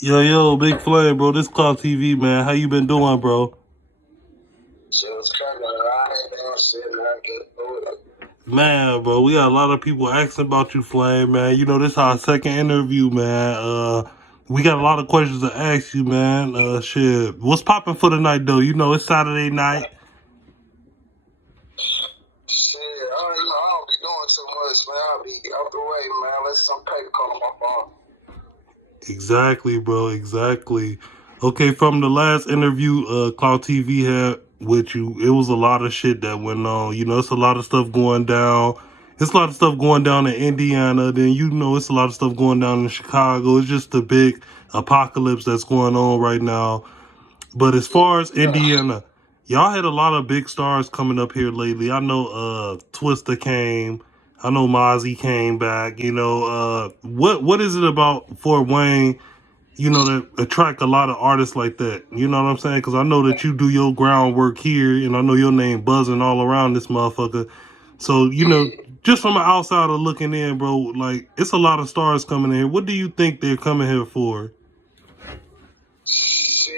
Yo, Big Flame, bro. This Cloud TV, man. How you been doing, bro? Shit was cracking. I ain't doing shit, man. Get through it. Man, bro, we got a lot of people asking about you, Flame, man. You know, this is our second interview, man. We got a lot of questions to ask you, man. Shit. What's popping for the night, though? You know, it's Saturday night. Shit, I don't be doing too much, man. I'll be out the way, man. Unless some paper come on my phone. Exactly, bro. Exactly. Okay, from the last interview Cloud TV had with you, it was a lot of shit that went on. You know, it's a lot of stuff going down. It's a lot of stuff going down in Indiana. Then, you know, it's a lot of stuff going down in Chicago. It's just a big apocalypse that's going on right now. But as far as Indiana, y'all had a lot of big stars coming up here lately. I know Twista came. I know Mozzie came back. You know, what is it about Fort Wayne, you know, that attract a lot of artists like that? You know what I'm saying? Because I know that you do your groundwork here, and I know your name buzzing all around this motherfucker. So, you know, just from an outsider looking in, bro, like, it's a lot of stars coming in here. What do you think they're coming here for? Shit.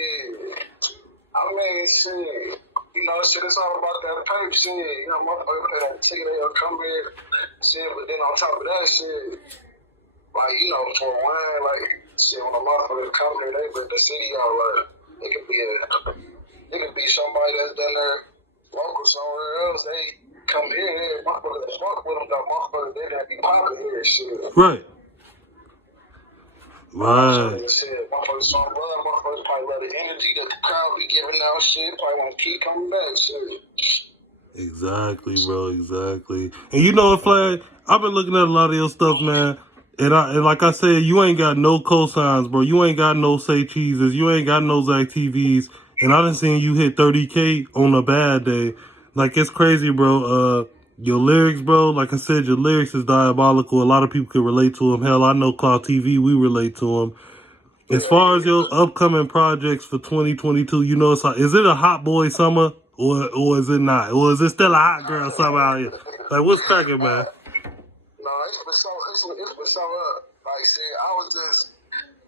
I mean, shit. You know, shit, it's all about that paper shit. You know, motherfucker pay that ticket, they'll come here. Shit, but then on top of that shit, like, you know, for wine, like, shit, when a motherfucker come here, they put the city out, like, it could be somebody that's done there local somewhere else. They come here, motherfuckers fuck with them, that motherfuckers, they didn't be popping here, shit. Right. So, Right. shit, motherfuckers so love, motherfuckers probably love the energy that the crowd be giving out, shit, probably want to keep coming back, shit. Exactly, bro. Exactly. And you know what, Flag? I've been looking at a lot of your stuff, man. And like I said, you ain't got no cosigns, bro. You ain't got no Say Cheeses. You ain't got no Zach TVs. And I done seen you hit 30K on a bad day. Like, it's crazy, bro. Your lyrics, bro, like I said, your lyrics is diabolical. A lot of people can relate to them. Hell, I know Cloud TV, we relate to them. As far as your upcoming projects for 2022, you know, is it a hot boy summer or is it not? Or is it still a hot girl summer out here? Like, what's cracking, man? No, it's for so up. Like, shit,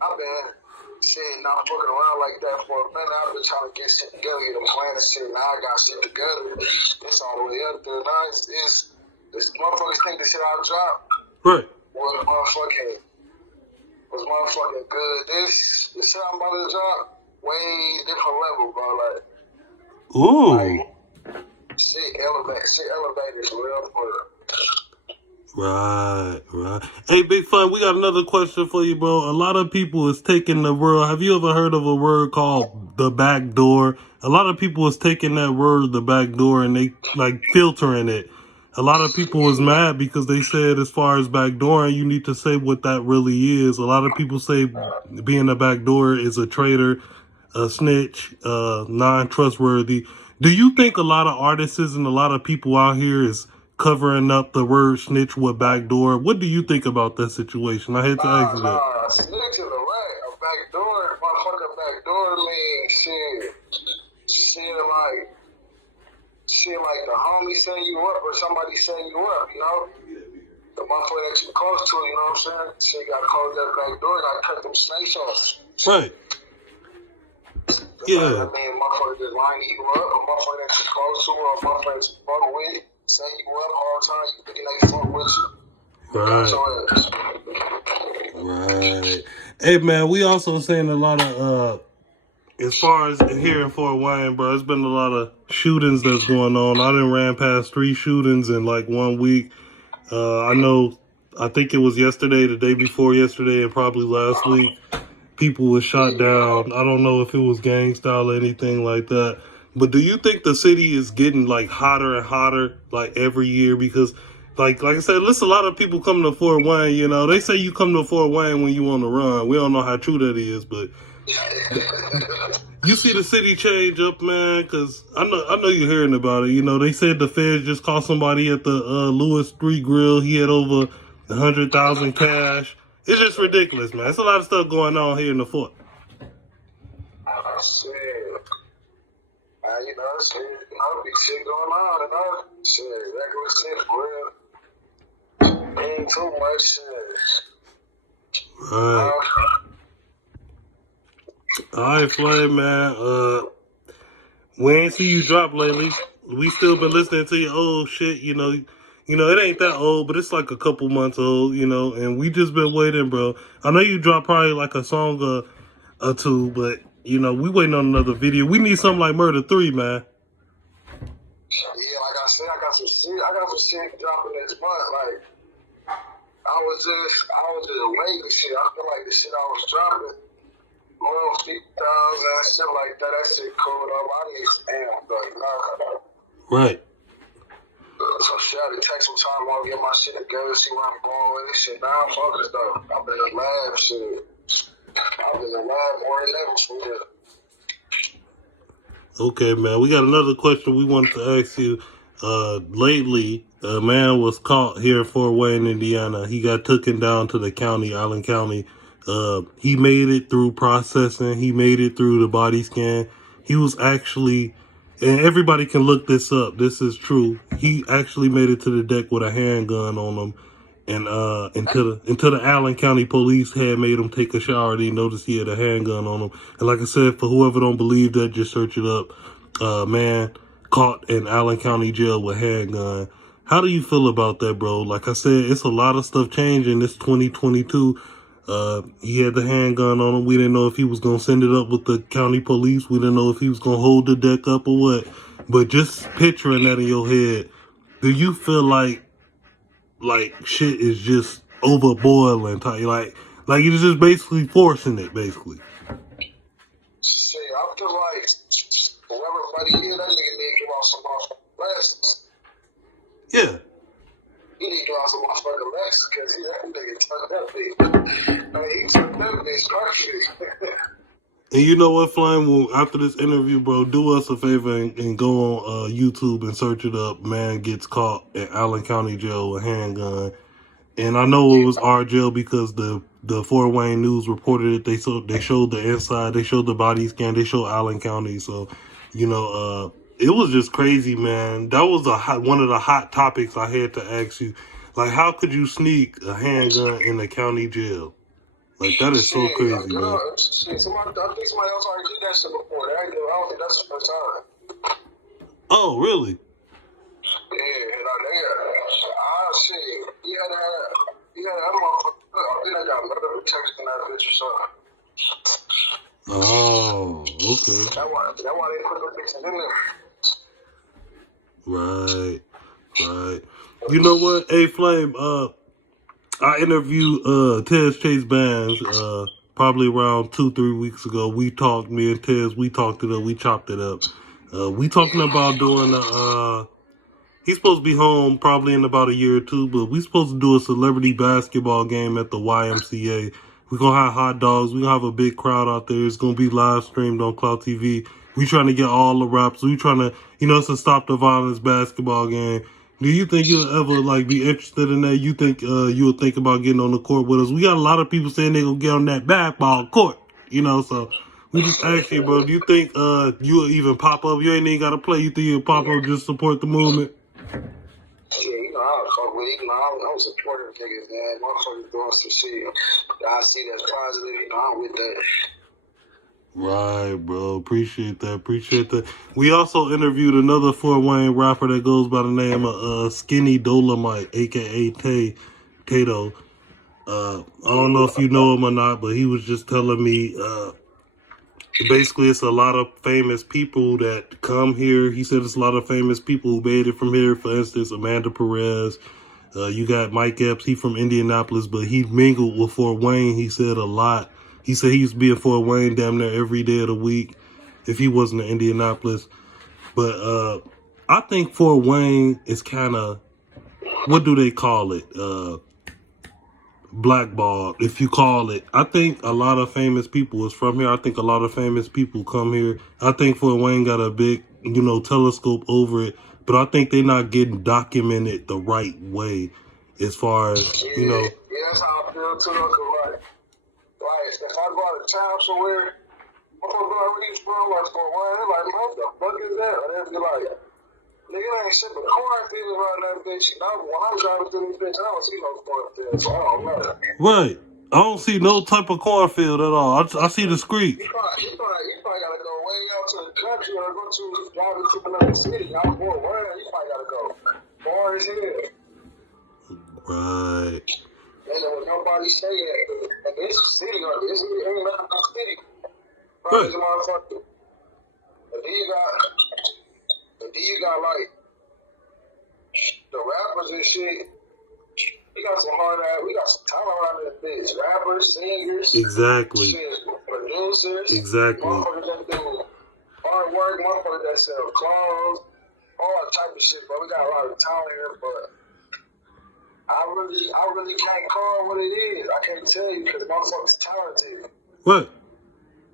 I've been, shit, not fucking around like that for a minute. I've been trying to get shit together, get them plans and shit. Now I got shit together. It's all the way up there. Now it's motherfuckers think the shit I dropped Right. was motherfucking good. The shit I'm about to drop, way different level, bro. Like, Ooh. shit elevated for real, for real. Right. Hey, Big Fun, we got another question for you, bro. A lot of people is taking the word. Have you ever heard of a word called the back door? A lot of people is taking that word, the back door, and they like filtering it. A lot of people was mad because they said as far as backdooring, you need to say what that really is. A lot of people say being a backdoor is a traitor, a snitch, non-trustworthy. Do you think a lot of artists and a lot of people out here is covering up the word snitch with backdoor? What do you think about that situation? I hate to ask you that. Snitch is a right. A backdoor, motherfucker backdoor means shit like the homie setting you up or somebody setting you up, you know? The motherfucker that you close to, you know what I'm saying? Shit gotta close that back door, gotta cut them snakes off. Right. Yeah. I mean, motherfucker just lining you up, a motherfucker that you close to, or a motherfucker that you fuck with, setting you up all the time, you thinking they fuck with you. Right. Hey, man, we also saying a lot of, as far as here in Fort Wayne, bro, it's been a lot of shootings that's going on. I done ran past 3 shootings in like 1 week. I think it was yesterday, the day before yesterday, and probably last week. People was shot down. I don't know if it was gang style or anything like that. But do you think the city is getting like hotter and hotter like every year? Because like I said, listen, a lot of people come to Fort Wayne, you know, they say you come to Fort Wayne when you on the run. We don't know how true that is, but you see the city change up, man, because I know you're hearing about it. You know, they said the feds just caught somebody at the Lewis Street Grill. He had over 100,000 cash. It's just ridiculous, man. It's a lot of stuff going on here in the fort. Shit. Big shit going on, shit, regular shit, for real. Ain't too much shit. Right. All right, Flame, man. We ain't see you drop lately. We still been listening to your old shit. It ain't that old, but it's like a couple months old. And we just been waiting, bro. I know you dropped probably like a song or two, but we waiting on another video. We need something like Murder 3, man. Yeah, like I said, I got some shit dropping this month. Like I was just waiting shit. I feel like the shit I was dropping, oil 50,000 and shit like that. That shit cool up. I need some amp though. Right. So shit, I had to take some time off, get my shit together, see where I'm going with this shit. Now I'm focused though. I've been in the lab shit. I've been in the lab more than ever for real. Okay, man. We got another question we wanted to ask you. Lately, a man was caught here in Fort Wayne, Indiana. He got taken down to the county, Allen County. He made it through processing. He made it through the body scan. He was actually, and everybody can look this up. This is true. He actually made it to the deck with a handgun on him. And until the Allen County Police had made him take a shower, they noticed he had a handgun on him. And like I said, for whoever don't believe that, just search it up. Man caught in Allen County Jail with handgun. How do you feel about that, bro? Like I said, it's a lot of stuff changing. It's 2022. He had the handgun on him. We didn't know if he was gonna send it up with the county police. We didn't know if he was gonna hold the deck up or what. But just picturing that in your head, do you feel like shit is just over boiling, like it's just basically forcing it, basically? Shit, I feel like whoever buddy is, that nigga need to give off some motherfucking lessons. Yeah. He need to give off some motherfucking lessons because that nigga turned up. He turned up bitch structurally. And you know what, Flame? Well, after this interview, bro, do us a favor and go on YouTube and search it up. Man gets caught in Allen County Jail with a handgun. And I know it was our jail because the Fort Wayne News reported it. They showed the inside. They showed the body scan. They showed Allen County. So, it was just crazy, man. That was one of the hot topics I had to ask you. Like, how could you sneak a handgun in the county jail? Like, that is so crazy, man. I think somebody else already did that shit before. I don't think that's the first time. Oh, really? Yeah, shit. You had that motherfucker. I think I got another text in that bitch or something. Oh, okay. That's why they put the bitches in there. Right. You know what? Hey, Flame, I interviewed Tez Chase Bands probably around 2-3 weeks ago. Me and Tez, we talked it up, we chopped it up. We talking about doing he's supposed to be home probably in about a year or two, but we supposed to do a celebrity basketball game at the YMCA. We're going to have hot dogs. We're going to have a big crowd out there. It's going to be live streamed on Cloud TV. We trying to get all the raps. We trying to, it's a stop the violence basketball game. Do you think you'll ever be interested in that? You think you'll think about getting on the court with us? We got a lot of people saying they gonna get on that basketball court, so we just ask you, bro, do you think you'll even pop up? You ain't even gotta play. You think you'll pop up just support the movement? Yeah, I don't fuck with it. I'm supporting niggas, man. Motherfuckers doing some shit. I see that's positive. I'm with that. Right, bro. Appreciate that. We also interviewed another Fort Wayne rapper that goes by the name of Skinny Dolomite, a.k.a. Tato. I don't know if you know him or not, but he was just telling me basically it's a lot of famous people that come here. He said it's a lot of famous people who made it from here. For instance, Amanda Perez. You got Mike Epps. He from Indianapolis, but he mingled with Fort Wayne. He said a lot. He said he used to be in Fort Wayne damn near every day of the week if he wasn't in Indianapolis. But I think Fort Wayne is kind of, what do they call it? Blackballed, if you call it. I think a lot of famous people is from here. I think a lot of famous people come here. I think Fort Wayne got a big, telescope over it. But I think they're not getting documented the right way as far as, Yeah, that's how I feel too. Like, if I go out of town somewhere, I'm gonna go out with these from for a while. They're like, what the fuck is that? And they'll be like, nigga, ain't shit but quarantine around that bitch. When I'm driving through this bitch, I don't see no quarantine, so I don't know. Right. I don't see no type of cornfield at all. I see the street. You probably gotta go way out to the country or go to drive to another city. I'm Fort Wayne. You probably gotta go far as hell. Right. And when nobody say that, and this city, this ain't nothing but city. Right. Motherfucker. And then you got like the rappers and shit. We got some hard ass. We got some talent around this bitch. Rappers, singers, Exactly. shit, producers, Exactly. motherfuckers that do hard work, motherfuckers that sell clothes, all that type of shit. But we got a lot of talent here, but I really can't call what it is. I can't tell you because motherfuckers talented. What?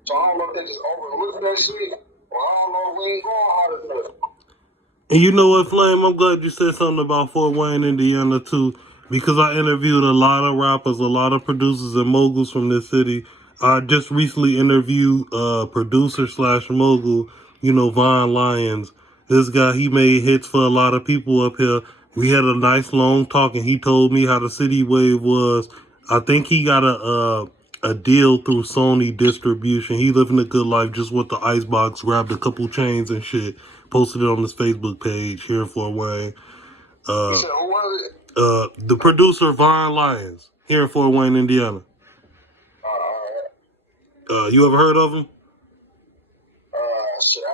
So I don't know if they just overlook that shit, or I don't know if we ain't going hard enough. And you know what, Flame? I'm glad you said something about Fort Wayne, Indiana, too, because I interviewed a lot of rappers, a lot of producers and moguls from this city. I just recently interviewed producer / mogul, Von Lyons. This guy, he made hits for a lot of people up here. We had a nice long talk, and he told me how the City Wave was. I think he got a deal through Sony Distribution. He living a good life just with the icebox, grabbed a couple chains and shit, posted it on his Facebook page here in Fort Wayne. You said, who was it? The producer Von Lyons here in Fort Wayne, Indiana. You ever heard of him? Shit, I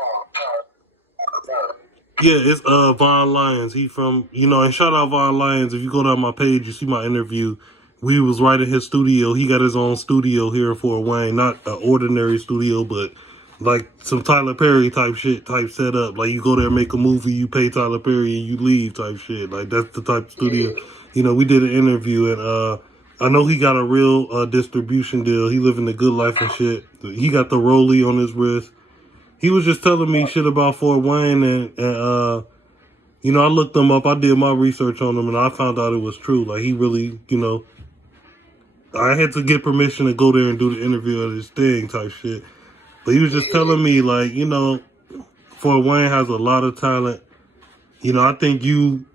don't know. Yeah, it's Von Lyons. He from, and shout out Von Lyons. If you go down my page, you see my interview. We was right in his studio. He got his own studio here in Fort Wayne. Not an ordinary studio, but like some Tyler Perry type setup. Like you go there, make a movie, you pay Tyler Perry, and you leave type shit. Like that's the type of studio. We did an interview, and I know he got a real distribution deal. He living a good life and shit. He got the rollie on his wrist. He was just telling me shit about Fort Wayne, and I looked him up. I did my research on him, and I found out it was true. Like he really, I had to get permission to go there and do the interview at his thing type shit. But he was just telling me, like, Fort Wayne has a lot of talent. I think you,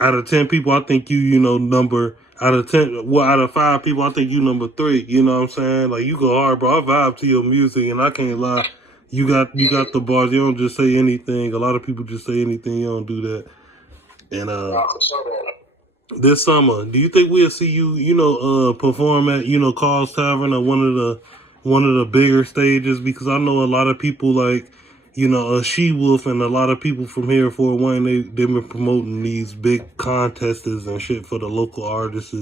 out of 10 people, I think you, number, out of 5 people, I think you number 3. You know what I'm saying? Like, you go hard, bro. I vibe to your music, and I can't lie. You got the bars. You don't just say anything. A lot of people just say anything. You don't do that. And, this summer, do you think we'll see you, perform at, Carl's Tavern or one of the bigger stages? Because I know a lot of people like, She-Wolf and a lot of people from here in Fort Wayne, they've been promoting these big contests and shit for the local artists.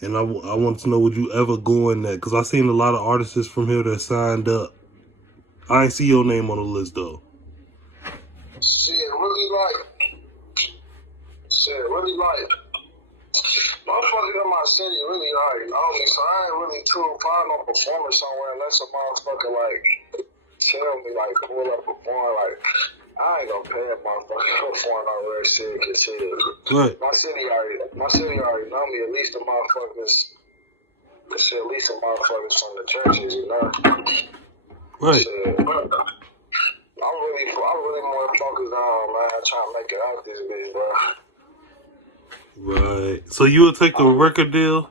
And I want to know, would you ever go in that? Because I seen a lot of artists from here that signed up. I ain't see your name on the list, though. Shit, really like. Motherfuckers in my city really like know me, so I ain't really too fond of performing somewhere unless a motherfucker like tell me like pull up perform. Like I ain't gonna pay a motherfucker to perform no real shit, cause shit. Right. My city already know me. At least the motherfuckers from the churches, Right. Shit, I'm really more focused on man trying to make it out this bitch, bro. Right. So you would take a record deal?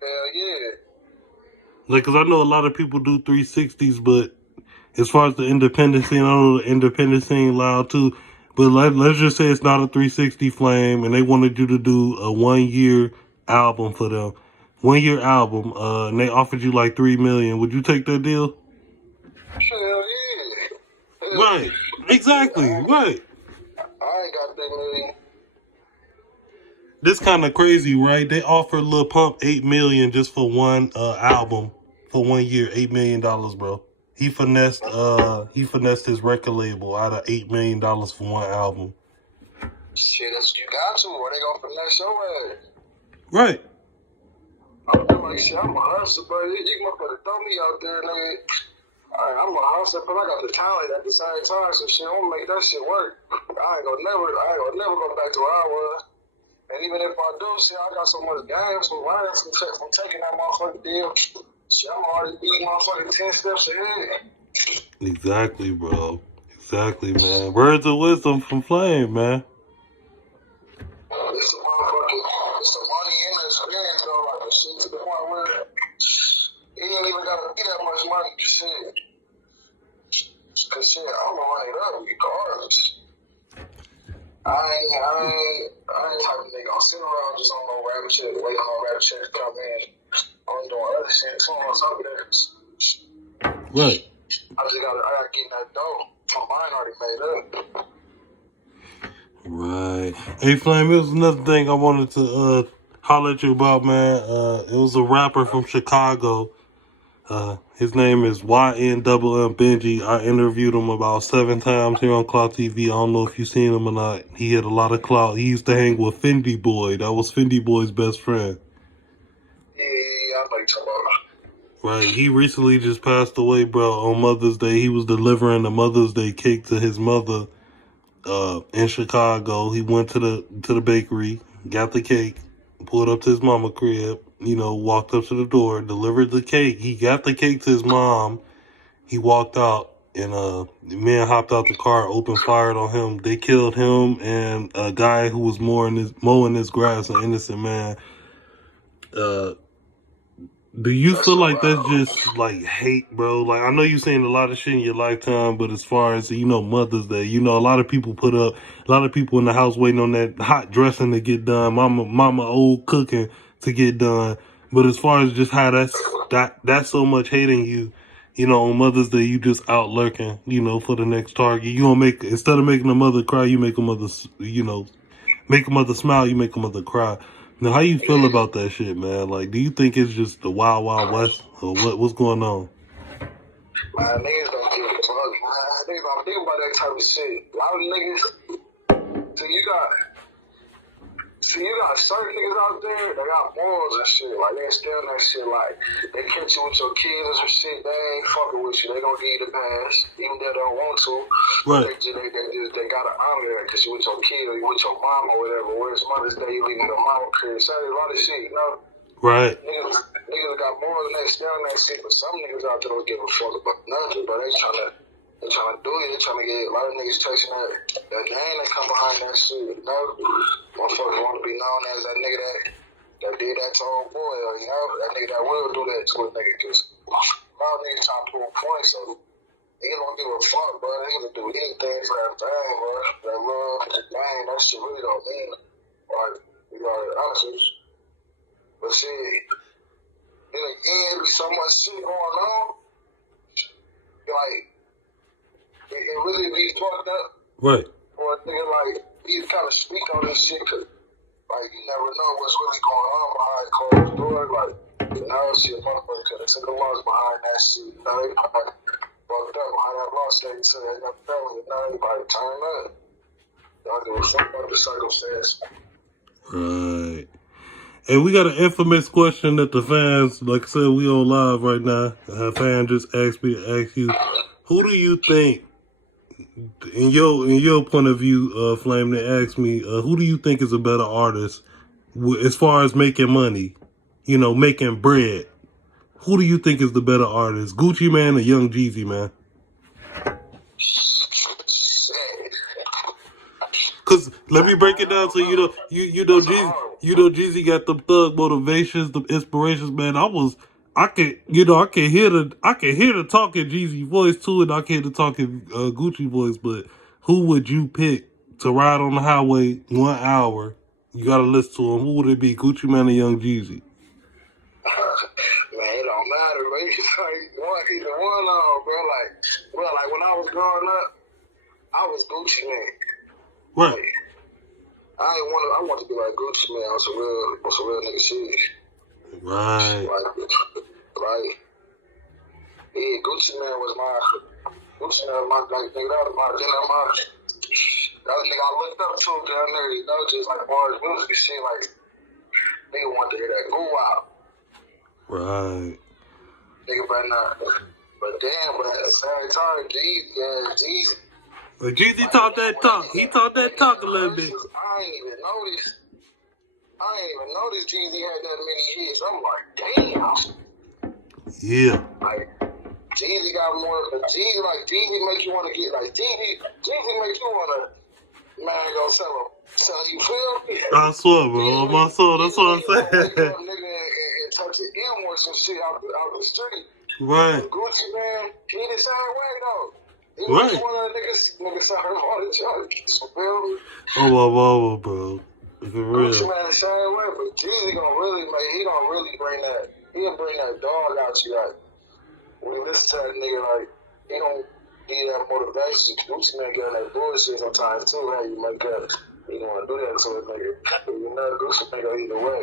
Hell yeah. Like, cause I know a lot of people do 360s, but as far as the independent scene, I know the independent scene loud too. But let's just say it's not a 360 Flame, and they wanted you to do a 1-year album for them. 1-year album, and they offered you like $3 million. Would you take that deal? Hell yeah. Right. Exactly. Right. I ain't got $3 million. This kind of crazy, right? They offered Lil Pump $8 million just for one album for 1 year, $8 million, bro. He finessed his record label out of $8 million for one album. Shit, you got to, or they gonna finesse your ass. Right. I'm like, shit, I'm a hustler, but you motherfucker throw me out there, nigga. I'm a hustler, but I got the talent at the same time, so shit, I'm gonna make that shit work. I ain't gonna never go back to where I was. And even if I do, shit, I got so much games from taking that motherfucking deal. Shit, I'm already beating motherfucking 10 steps ahead. Exactly, bro. Exactly, man. Words of wisdom from Flame, man. It's the money and the experience, though. shit. Cause shit, I'm gonna run it up regardless. I ain't type of nigga. I'm sitting around just on no rabbit shit, waiting on rabbit shit to come in. I'm doing other shit too on top of that. Right. I gotta get in that dough. My mind already made up. Right. Hey, Flame, it was another thing I wanted to holler at you about, man. It was a rapper from Chicago. His name is YNMM Benjee. I interviewed him about 7 times here on Clout TV. I don't know if you've seen him or not. He had a lot of clout. He used to hang with Fendi Boy. That was Fendi Boy's best friend. Yeah, I know you talking about. Right. He recently just passed away, bro, on Mother's Day. He was delivering a Mother's Day cake to his mother in Chicago. He went to the bakery, got the cake, pulled up to his mama crib, walked up to the door, delivered the cake. He got the cake to his mom. He walked out, and the men hopped out the car, opened fire on him. They killed him and a guy who was mowing his grass, an innocent man. Do you feel like that's just like hate, bro? Like, I know you're saying a lot of shit in your lifetime, but as far as, Mother's Day, a lot of people a lot of people in the house waiting on that hot dressing to get done, mama old cooking to get done. But as far as just how that's so much hating you, on Mother's Day, you just out lurking, for the next target. You gonna instead of making a mother cry, you make a mother, make a mother smile, you make a mother cry. Now, how you feel about that shit, man? Like, do you think it's just the Wild Wild West, or what's going on? Man, niggas don't give a fuck, man. Niggas don't think about that type of shit. A lot of niggas, so you got certain niggas out there that got morals and shit. Like, they stand that shit. Like, they catch you with your kids or some shit, they ain't fucking with you. They gonna give you the pass, even though they don't want to. Right. They gotta honor that because you with your kid or you with your mom or whatever. Whereas Mother's Day, you leaving your mama crib. So there's a lot of shit, Right. Niggas got morals and they stand that shit, but some niggas out there don't give a fuck about nothing, but they trying to do it. They trying to get a lot of niggas chasing that name that come behind that shit. Motherfuckers want to be known as that nigga that did that to old boy. That nigga that will do that to a nigga. Cause a lot of niggas trying to pull points, so niggas don't give a fuck, bro. They gonna do anything for that thing, bro. That love, that thing, that shit really don't mean. Like, you gotta be honest. But shit, then again, so much shit going on. Like, it really be fucked up. Right. For a nigga, like, you kind of speak on this shit, cause, like, you never know what's really going on behind closed doors. Like, shit, motherfucker could have took a loss behind that shit. They probably fucked up behind that loss that you said they got the felony. Everybody turned up. Y'all give a fuck about the circumstance. Right. And we got an infamous question that the fans, like I said, we on live right now. A fan just asked me to ask you, who do you think, in your point of view, Flame, they asked me, who do you think is a better artist as far as making money, making bread? Who do you think is the better artist, Gucci Mane or Young Jeezy, man? Cause let me break it down so Jeezy got the thug motivations, the inspirations, man. I can hear the talking Jeezy voice too, and I can hear the talking Gucci voice. But who would you pick to ride on the highway 1 hour? You gotta listen to him. Who would it be, Gucci Mane or Young Jeezy? Man, it don't matter, bro. Either one, bro. Like when I was growing up, I was Gucci Mane. Right. Like, I want to be like Gucci Mane on some real nigga shit. Right. Like, yeah, Gucci Mane was my like nigga. That was the nigga I looked up to down there. Just like bars, music and shit. Like, nigga want to hear that go out. Right. Nigga, but damn, but at the same time, Jeezy. But Jeezy taught that talk. He taught that talk a little bit. I ain't even noticed Jeezy had that many hits. I'm like, damn. Yeah. Like, Jeezy got more, but Jeezy make you want to get, like, Jeezy make you want to, man, go tell him. So you feel me? I swear, bro. On my soul, that's what I'm saying. Nigga and touch your ear or some shit out the street. Right. Gucci man, he the same way though. He was Right. one of the niggas started all the junkies. You feel me? Oh my mama, bro. For Gucci real. man the same way, but Jeezy gonna really bring that. He'll bring that dog out you. Like when you listen to that nigga, like he don't give that motivation. Gucci man getting that bullshit sometimes too. Hey, you make up. You don't want to do that to a nigga. You know, Gucci man go either way.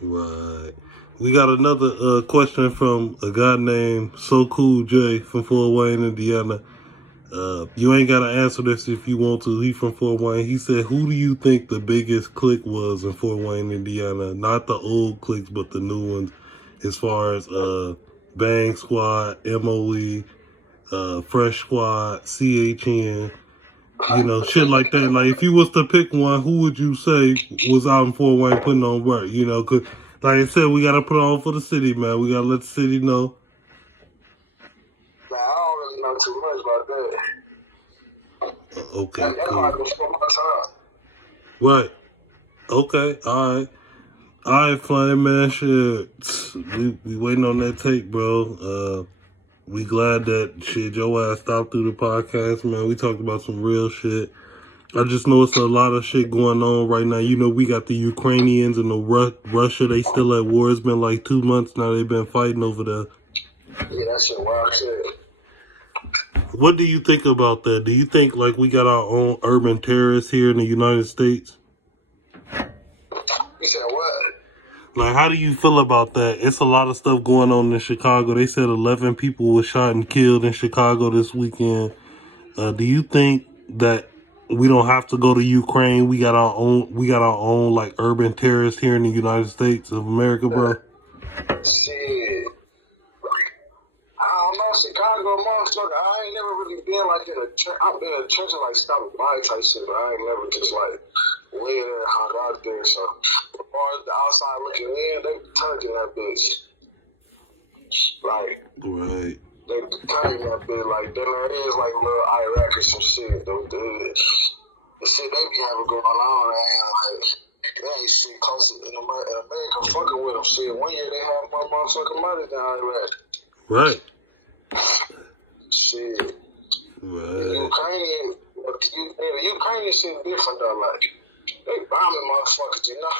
Right. We got another question from a guy named So Cool J from Fort Wayne, Indiana. You ain't gotta answer this if you want to. He from Fort Wayne. He said, "Who do you think the biggest clique was in Fort Wayne, Indiana? Not the old cliques, but the new ones, as far as Bang Squad, MOE, Fresh Squad, CHN, you know, shit like that. Like, if you was to pick one, who would you say was out in Fort Wayne putting on work? You know, cause like I said, we gotta put on for the city, man. We gotta let the city know." Nah, I don't really know too much about that. Okay, That's cool. like before my time. Right. Okay. All right. All right, Flame, man. Shit, we waiting on that tape, bro. We glad that shit your ass stopped through the podcast, man. We talked about some real shit. I just know it's a lot of shit going on right now. You know, we got the Ukrainians and the Russia. They still at war. It's been like 2 months now. They've been fighting over there. Yeah, that shit wild shit. What do you think about that? Do you think like we got our own urban terrorists here in the United States? You said what? Like, how do you feel about that? It's a lot of stuff going on in Chicago. They said 11 people were shot and killed in Chicago this weekend. Do you think that we don't have to go to Ukraine? We got our own like urban terrorists here in the United States of America, bro. Shit. I don't know, Chicago, motherfucker. I ain't never really been like in a church. I've been in a church and like stopping by type shit, but I ain't never just like live there, hung out there. So, as far as the outside looking in, they turning that bitch. Like, Right. they turning that bitch like, then there is like little Iraq or some shit. The shit they be having going on, man. Like, they ain't shit close in America fucking with them. Shit, one year they had my motherfucking money down Iraq. Right. Shit. Right. The Ukrainian shit different though. Like, they bombing motherfuckers, you know?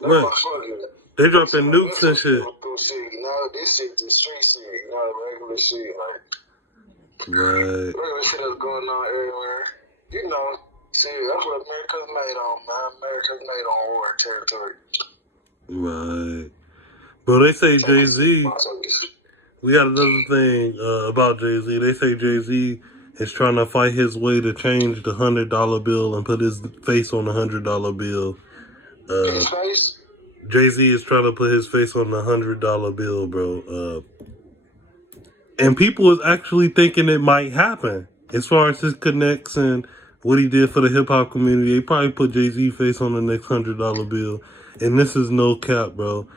They Right. motherfuckers. They dropping nukes and shit. You know, this shit the street shit, you know, regular shit, like Right. regular shit that's going on everywhere. You know, shit, that's what America's made on, man. America's made on war territory. Right. Bro, they say Jay-Z. We got another thing about Jay-Z. They say Jay-Z is trying to fight his way to change the $100 bill and put his face on the $100 bill. His face? Jay-Z is trying to put his face on the $100 bill, bro. And people is actually thinking it might happen. As far as his connects and what he did for the hip-hop community, they probably put Jay-Z face on the next $100 bill. And this is no cap, bro.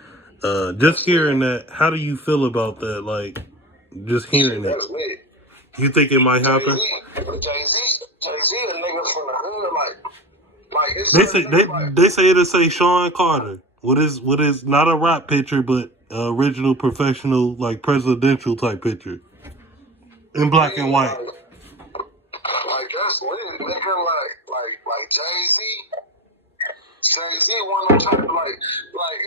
Just hearing that, how do you feel about that? Like, just hearing it. That's lit. You think it might happen? Jay-Z, a nigga from the hood, like it's They say it'll say Sean Carter. What is not a rap picture, but original professional, like presidential type picture in black and white. Like that's lit, nigga. Like Jay-Z, one of them type of like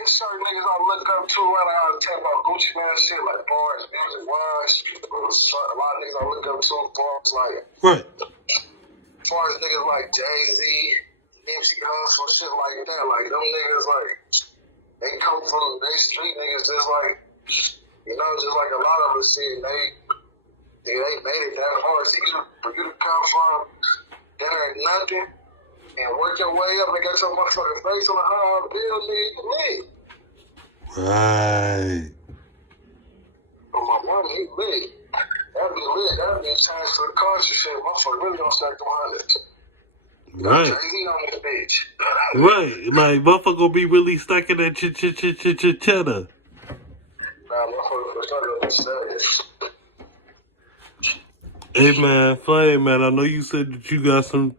it's certain niggas I look up to right now to talk about Gucci man shit, like bars, music wise. A lot of niggas I look up to bars like Right. as far as niggas like Jay-Z, MC Hustle, shit like that. Like them niggas like they come from they street niggas just like you know, just like a lot of us shit, they made it that hard. See, for you to come from there ain't nothing and work your way up and get your motherfucking face on the bill, nigga, lit. Right. Oh, my mama, he lit. That'd be lit. That'd be a chance for the culture shit. Motherfucker really gonna stack them hundreds. Right. Jay-Z on this bitch. Right. Like, motherfucker gonna be really stacking that cheddar. Nah, motherfucker, for sure gonna be stacked. Hey, man, Flame, man, I know you said that you got some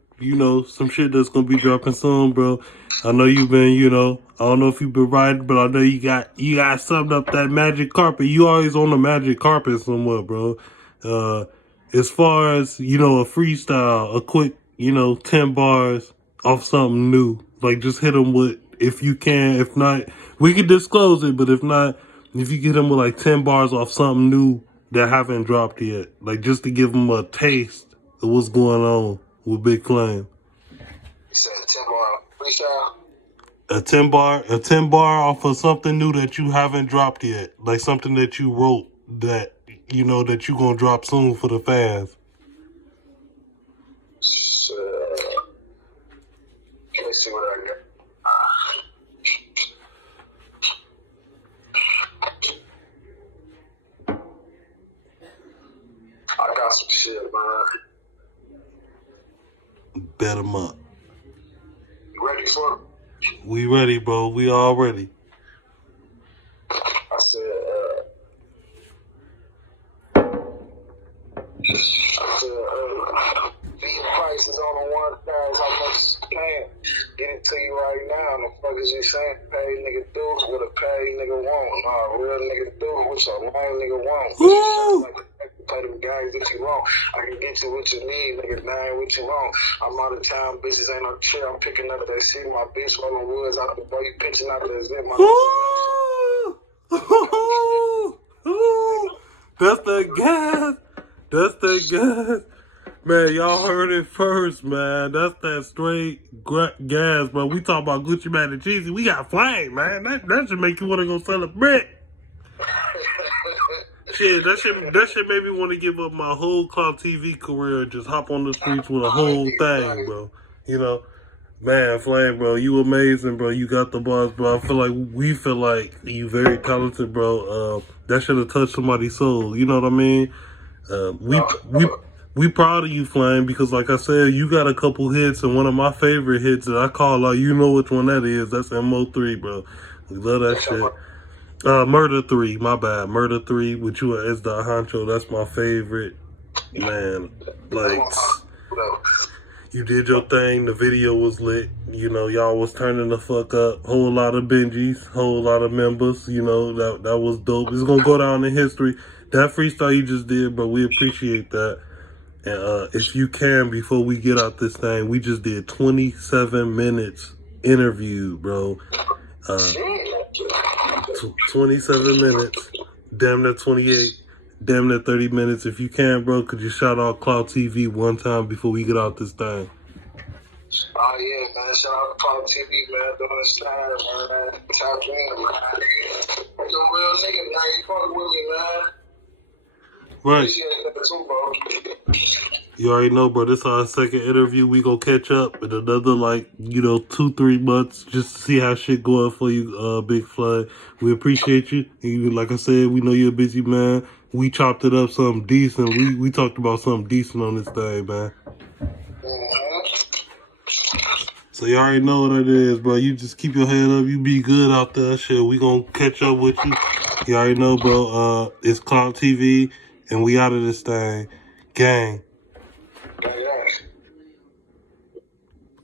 some shit that's gonna be dropping soon, bro. I know you've been, I don't know if you've been riding, but I know you got something up that magic carpet. You always on the magic carpet somewhere, bro. As far as, a freestyle, a quick, 10 bars off something new. Like, just hit them with, if you can. If not, we can disclose it, but if not, if you get them with like 10 bars off something new that haven't dropped yet. Like, just to give them a taste of what's going on with Big Flame. You said 10 bar freestyle? A 10 bar off of something new that you haven't dropped yet. Like something that you wrote that, that you gonna drop soon for the fans. Let's see what I got. I got some shit, man. Bet 'em up. You ready for it? We ready, bro. We all ready. I said, these prices on the 1,000, how much can get it to you right now? The fuck is you saying? Pay nigga do what a pay nigga want. Nah, real nigga do what a lame nigga want. Woo! Play them games that you want. I can get you what you need, nigga. That ain't what you want. I'm out of town, bitches ain't no chill. I'm picking up that shit. My bitch rolling woods out the boy. You pitching out the zip. My That's the gas. That's the gas. Man, y'all heard it first, man. That's that straight gas, bro. We talk about Gucci Man and Jeezy. We got Flame, man. That should make you want to go sell a brick. Shit, that shit made me want to give up my whole Cloud TV career and just hop on the streets with a whole thing, bro. Man, Flame, bro, you amazing, bro. You got the bars, bro. We feel like you very talented, bro. That should have touched somebody's soul. You know what I mean? We proud of you, Flame, because like I said, you got a couple hits, and one of my favorite hits that I call out, you know which one that is. That's MO3, bro. We love that shit. Murder 3, my bad. Murder 3 with you as the honcho. That's my favorite. Man, like, you did your thing. The video was lit. Y'all was turning the fuck up. Whole lot of Benjees, whole lot of members. That was dope. It's gonna go down in history. That freestyle you just did, bro, we appreciate that. And if you can, before we get out this thing, we just did 27 minutes interview, bro. 27 minutes, damn near 28, damn near 30 minutes. If you can, bro, could you shout out Cloud TV one time before we get out this thing? Oh, yeah, man. Shout out to Cloud TV, man. Doing this time, man. Top in, man. You're a real nigga, man. You fuck with me, man. Right. You already know, bro. This is our second interview. We gonna catch up in another 2-3 months just to see how shit going for you, Big Flood. We appreciate you. And like I said, we know you're a busy man. We chopped it up something decent. We talked about something decent on this thing, man. So you already know what it is, bro. You just keep your head up. You be good out there. Shit, we gonna catch up with you. You already know, bro. It's Cloud TV. And we out of this thing. Gang.